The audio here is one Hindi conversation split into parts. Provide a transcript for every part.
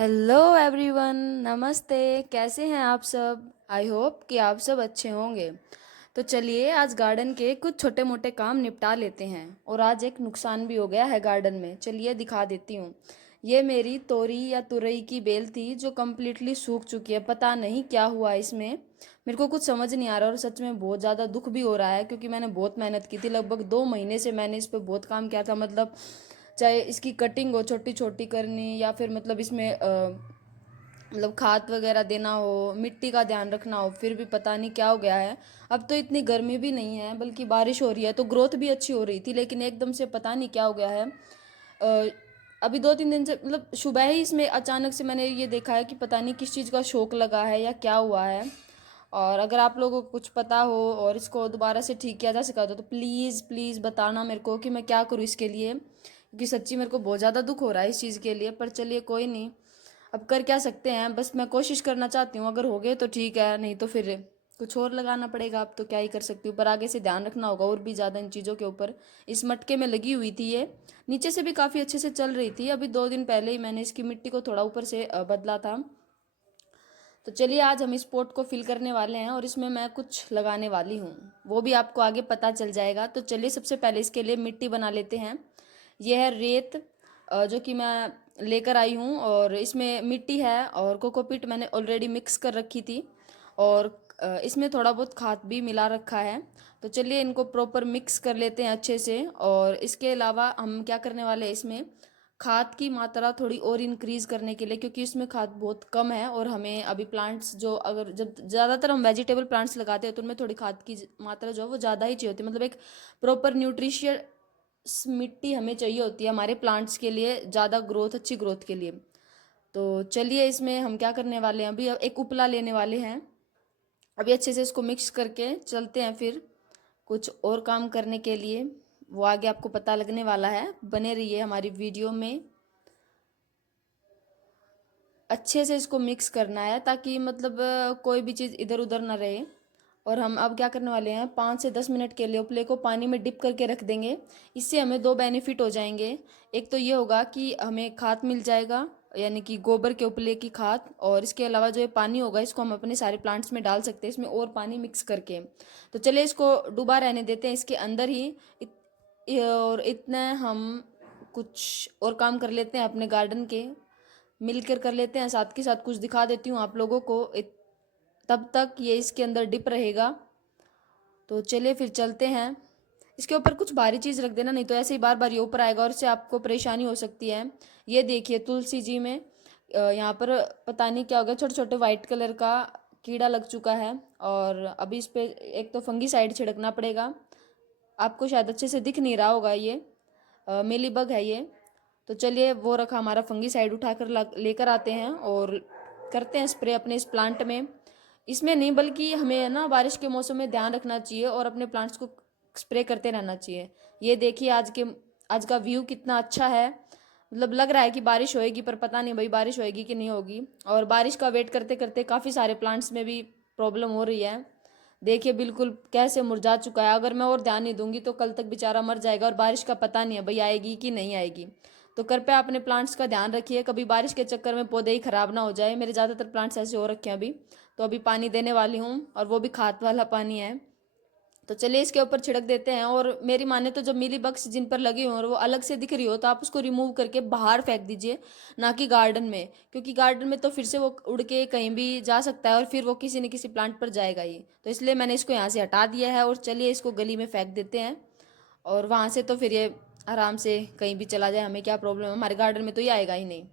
हेलो एवरीवन, नमस्ते। कैसे हैं आप सब? आई होप कि आप सब अच्छे होंगे। तो चलिए आज गार्डन के कुछ छोटे मोटे काम निपटा लेते हैं। और आज एक नुकसान भी हो गया है गार्डन में, चलिए दिखा देती हूँ। ये मेरी तोरी या तुरई की बेल थी जो कम्प्लीटली सूख चुकी है। पता नहीं क्या हुआ इसमें, मेरे को कुछ समझ नहीं आ रहा। और सच में बहुत ज़्यादा दुख भी हो रहा है क्योंकि मैंने बहुत मेहनत की थी। लगभग 2 महीने से मैंने इस पर बहुत काम किया था। मतलब चाहे इसकी कटिंग हो छोटी छोटी करनी, या फिर मतलब इसमें मतलब खाद वगैरह देना हो, मिट्टी का ध्यान रखना हो, फिर भी पता नहीं क्या हो गया है। अब तो इतनी गर्मी भी नहीं है बल्कि बारिश हो रही है, तो ग्रोथ भी अच्छी हो रही थी, लेकिन एकदम से पता नहीं क्या हो गया है। अभी 2-3 दिन से मतलब सुबह ही इसमें अचानक से मैंने ये देखा है कि पता नहीं किस चीज़ का शौक लगा है या क्या हुआ है। और अगर आप लोगों को कुछ पता हो और इसको दोबारा से ठीक किया जा सका तो प्लीज़ प्लीज़ बताना मेरे को कि मैं क्या करूँ इसके लिए, क्योंकि सच्ची मेरे को बहुत ज़्यादा दुख हो रहा है इस चीज़ के लिए। पर चलिए कोई नहीं, अब कर क्या सकते हैं। बस मैं कोशिश करना चाहती हूँ, अगर हो गए तो ठीक है, नहीं तो फिर कुछ और लगाना पड़ेगा। अब तो क्या ही कर सकती हूँ, पर आगे से ध्यान रखना होगा और भी ज़्यादा इन चीज़ों के ऊपर। इस मटके में लगी हुई थी ये, नीचे से भी काफ़ी अच्छे से चल रही थी। अभी 2 दिन पहले ही मैंने इसकी मिट्टी को थोड़ा ऊपर से बदला था। तो चलिए आज हम इस पॉट को फिल करने वाले हैं और इसमें मैं कुछ लगाने वाली हूँ, वो भी आपको आगे पता चल जाएगा। तो चलिए सबसे पहले इसके लिए मिट्टी बना लेते हैं। यह है रेत, जो कि मैं लेकर आई हूँ, और इसमें मिट्टी है और कोकोपीट मैंने ऑलरेडी मिक्स कर रखी थी। और इसमें थोड़ा बहुत खाद भी मिला रखा है। तो चलिए इनको प्रॉपर मिक्स कर लेते हैं अच्छे से। और इसके अलावा हम क्या करने वाले हैं, इसमें खाद की मात्रा थोड़ी और इंक्रीज करने के लिए, क्योंकि इसमें खाद बहुत कम है। और हमें अभी प्लांट्स जो, अगर जब ज़्यादातर हम वेजिटेबल प्लांट्स लगाते हैं तो उनमें थोड़ी खाद की मात्रा जो है वो ज़्यादा ही चाहिए होती है। मतलब एक प्रॉपर न्यूट्रिशियस मिट्टी हमें चाहिए होती है हमारे प्लांट्स के लिए, ज़्यादा ग्रोथ, अच्छी ग्रोथ के लिए। तो चलिए इसमें हम क्या करने वाले हैं, अभी एक उपला लेने वाले हैं। अभी अच्छे से इसको मिक्स करके चलते हैं फिर कुछ और काम करने के लिए। वो आगे आपको पता लगने वाला है, बने रहिए हमारी वीडियो में। अच्छे से इसको मिक्स करना है ताकि मतलब कोई भी चीज़ इधर उधर ना रहे। और हम अब क्या करने वाले हैं, 5 से 10 मिनट के लिए उपले को पानी में डिप करके रख देंगे। इससे हमें दो बेनिफिट हो जाएंगे। एक तो ये होगा कि हमें खाद मिल जाएगा, यानी कि गोबर के उपले की खाद। और इसके अलावा जो ये पानी होगा इसको हम अपने सारे प्लांट्स में डाल सकते हैं, इसमें और पानी मिक्स करके। तो चलिए इसको डूबा रहने देते हैं इसके अंदर ही। और इतने हम कुछ और काम कर लेते हैं अपने गार्डन के, मिलकर कर लेते हैं। साथ के साथ कुछ दिखा देती हूँ आप लोगों को, तब तक ये इसके अंदर डिप रहेगा। तो चलिए फिर चलते हैं। इसके ऊपर कुछ भारी चीज़ रख देना, नहीं तो ऐसे ही बार बार ये ऊपर आएगा और इससे आपको परेशानी हो सकती है। ये देखिए तुलसी जी में यहाँ पर पता नहीं क्या हो गया, छोटे छोटे वाइट कलर का कीड़ा लग चुका है। और अभी इस पे एक तो फंगी साइड छिड़कना पड़ेगा। आपको शायद अच्छे से दिख नहीं रहा होगा, ये मिली बग है ये। तो चलिए वो रखा हमारा फंगी साइड, उठाकर लेकर आते हैं और करते हैं स्प्रे अपने इस प्लांट में। इसमें नहीं बल्कि हमें ना बारिश के मौसम में ध्यान रखना चाहिए और अपने प्लांट्स को स्प्रे करते रहना चाहिए। ये देखिए आज का व्यू कितना अच्छा है। मतलब लग रहा है कि बारिश होएगी, पर पता नहीं भाई बारिश होएगी कि नहीं होगी। और बारिश का वेट करते करते काफ़ी सारे प्लांट्स में भी प्रॉब्लम हो रही है। देखिए बिल्कुल कैसे मुरझा चुका है। अगर मैं और ध्यान नहीं दूंगी तो कल तक बेचारा मर जाएगा। और बारिश का पता नहीं है भाई आएगी कि नहीं आएगी। तो कृपया अपने प्लांट्स का ध्यान रखिए, कभी बारिश के चक्कर में पौधे ही खराब ना हो जाए। मेरे ज़्यादातर प्लांट्स ऐसे हो रखे हैं अभी। तो अभी पानी देने वाली हूँ और वो भी खाद वाला पानी है। तो चलिए इसके ऊपर छिड़क देते हैं। और मेरी माने तो जब मिली बग्स जिन पर लगी हो और वो अलग से दिख रही हो तो आप उसको रिमूव करके बाहर फेंक दीजिए, ना कि गार्डन में। क्योंकि गार्डन में तो फिर से वो उड़ के कहीं भी जा सकता है और फिर वो किसी न किसी प्लांट पर जाएगा ही। तो इसलिए मैंने इसको यहाँ से हटा दिया है और चलिए इसको गली में फेंक देते हैं। और वहाँ से तो फिर ये आराम से कहीं भी चला जाए, हमें क्या प्रॉब्लम है, हमारे गार्डन में तो ये आएगा ही नहीं।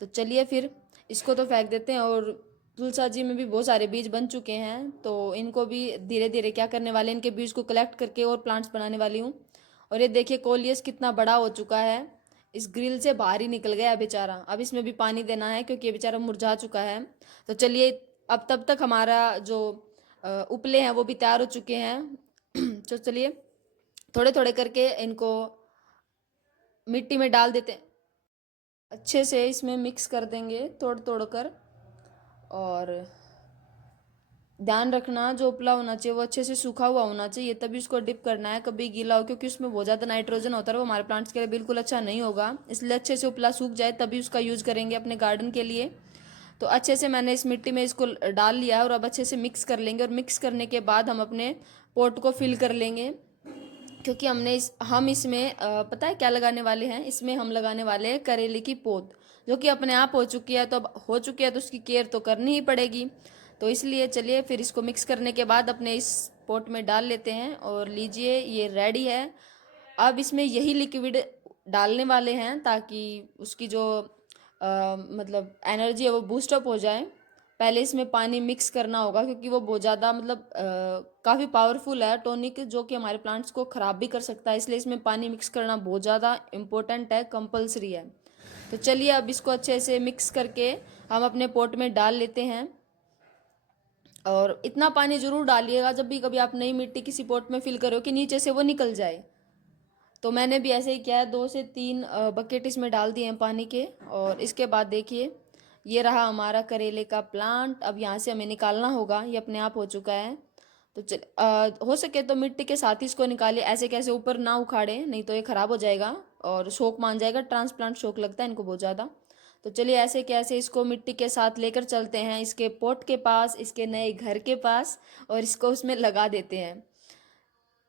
तो चलिए फिर इसको तो फेंक देते हैं। और तुलसा जी में भी बहुत सारे बीज बन चुके हैं, तो इनको भी धीरे धीरे क्या करने वाले हैं, इनके बीज को कलेक्ट करके और प्लांट्स बनाने वाली हूँ। और ये देखिए कोलियस कितना बड़ा हो चुका है, इस ग्रिल से बाहर ही निकल गया बेचारा। अब इसमें भी पानी देना है क्योंकि ये बेचारा मुरझा चुका है। तो चलिए अब तब तक हमारा जो उपले हैं वो भी तैयार हो चुके हैं। तो चलिए थोड़े थोड़े करके इनको मिट्टी में डाल देते हैं, अच्छे से इसमें मिक्स कर देंगे तोड़ तोड़ कर। और ध्यान रखना जो उपला होना चाहिए वो अच्छे से सूखा हुआ होना चाहिए, तभी उसको डिप करना है, कभी गीला हो, क्योंकि उसमें बहुत ज़्यादा नाइट्रोजन होता है, वो हमारे प्लांट्स के लिए बिल्कुल अच्छा नहीं होगा। इसलिए अच्छे से उपला सूख जाए तभी उसका यूज़ करेंगे अपने गार्डन के लिए। तो अच्छे से मैंने इस मिट्टी में इसको डाल लिया है और अब अच्छे से मिक्स कर लेंगे, और मिक्स करने के बाद हम अपने पोट को फिल कर लेंगे, क्योंकि हम इसमें पता है क्या लगाने वाले हैं, इसमें हम लगाने वाले हैं करेले की पोत, जो कि अपने आप हो चुकी है। तो अब हो चुकी है तो उसकी केयर तो करनी ही पड़ेगी। तो इसलिए चलिए फिर इसको मिक्स करने के बाद अपने इस पोट में डाल लेते हैं, और लीजिए ये रेडी है। अब इसमें यही लिक्विड डालने वाले हैं ताकि उसकी जो मतलब एनर्जी है वो बूस्टअप हो जाए। पहले इसमें पानी मिक्स करना होगा, क्योंकि वो बहुत ज़्यादा मतलब काफ़ी पावरफुल है टॉनिक, जो कि हमारे प्लांट्स को ख़राब भी कर सकता है। इसलिए इसमें पानी मिक्स करना बहुत ज़्यादा इम्पोर्टेंट है, कंपलसरी है। तो चलिए अब इसको अच्छे से मिक्स करके हम अपने पॉट में डाल लेते हैं। और इतना पानी ज़रूर डालिएगा जब भी कभी आप नई मिट्टी किसी पॉट में फिल करो कि नीचे से वो निकल जाए। तो मैंने भी ऐसे ही किया है, 2 से 3 बकेट इसमें डाल दिए हैं पानी के। और इसके बाद देखिए ये रहा हमारा करेले का प्लांट। अब यहाँ से हमें निकालना होगा, ये अपने आप हो चुका है। तो हो सके तो मिट्टी के साथ ही इसको निकालिए, ऐसे कैसे ऊपर ना उखाड़े, नहीं तो ये ख़राब हो जाएगा और शौक मान जाएगा। ट्रांसप्लांट शौक लगता है इनको बहुत ज़्यादा। तो चलिए ऐसे कैसे इसको मिट्टी के साथ लेकर चलते हैं इसके पोट के पास, इसके नए घर के पास, और इसको उसमें लगा देते हैं।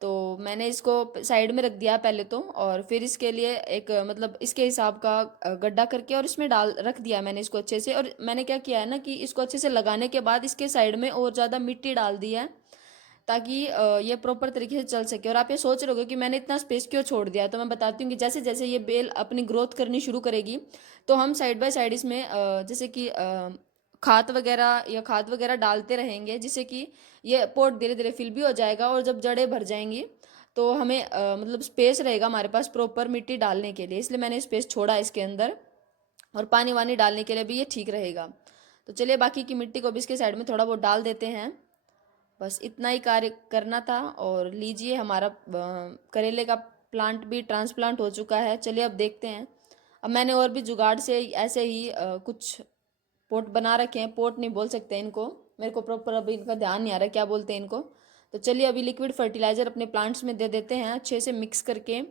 तो मैंने इसको साइड में रख दिया पहले तो, और फिर इसके लिए एक मतलब इसके हिसाब का गड्ढा करके और इसमें डाल रख दिया मैंने इसको अच्छे से। और मैंने क्या किया है ना कि इसको अच्छे से लगाने के बाद इसके साइड में और ज़्यादा मिट्टी डाल दी है, ताकि ये प्रॉपर तरीके से चल सके। और आप ये सोच रहे होगे कि मैंने इतना स्पेस क्यों छोड़ दिया, तो मैं बताती हूँ कि जैसे जैसे ये बेल अपनी ग्रोथ करनी शुरू करेगी तो हम साइड बाय साइड इसमें जैसे कि खाद वगैरह डालते रहेंगे, जिससे कि ये पॉट धीरे धीरे फिल भी हो जाएगा। और जब जड़ें भर जाएंगी तो हमें मतलब स्पेस रहेगा हमारे पास प्रॉपर मिट्टी डालने के लिए, इसलिए मैंने स्पेस छोड़ा इसके अंदर। और पानी वानी डालने के लिए भी ये ठीक रहेगा। तो चलिए बाकी की मिट्टी को भी इसके साइड में थोड़ा बहुत डाल देते हैं। बस इतना ही कार्य करना था। और लीजिए हमारा करेले का प्लांट भी ट्रांसप्लांट हो चुका है। चलिए अब देखते हैं। अब मैंने और भी जुगाड़ से ऐसे ही कुछ पोट बना रखे हैं, पोट नहीं बोल सकते इनको, मेरे को प्रॉपर अभी इनका ध्यान नहीं आ रहा क्या बोलते हैं इनको। तो चलिए अभी लिक्विड फर्टिलाइज़र अपने प्लांट्स में दे देते हैं अच्छे से मिक्स करके।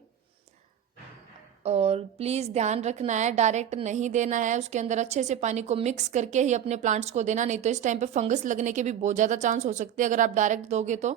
और प्लीज़ ध्यान रखना है डायरेक्ट नहीं देना है, उसके अंदर अच्छे से पानी को मिक्स करके ही अपने प्लांट्स को देना, नहीं तो इस टाइम पे फंगस लगने के भी बहुत ज़्यादा चांस हो सकते हैं अगर आप डायरेक्ट दोगे तो।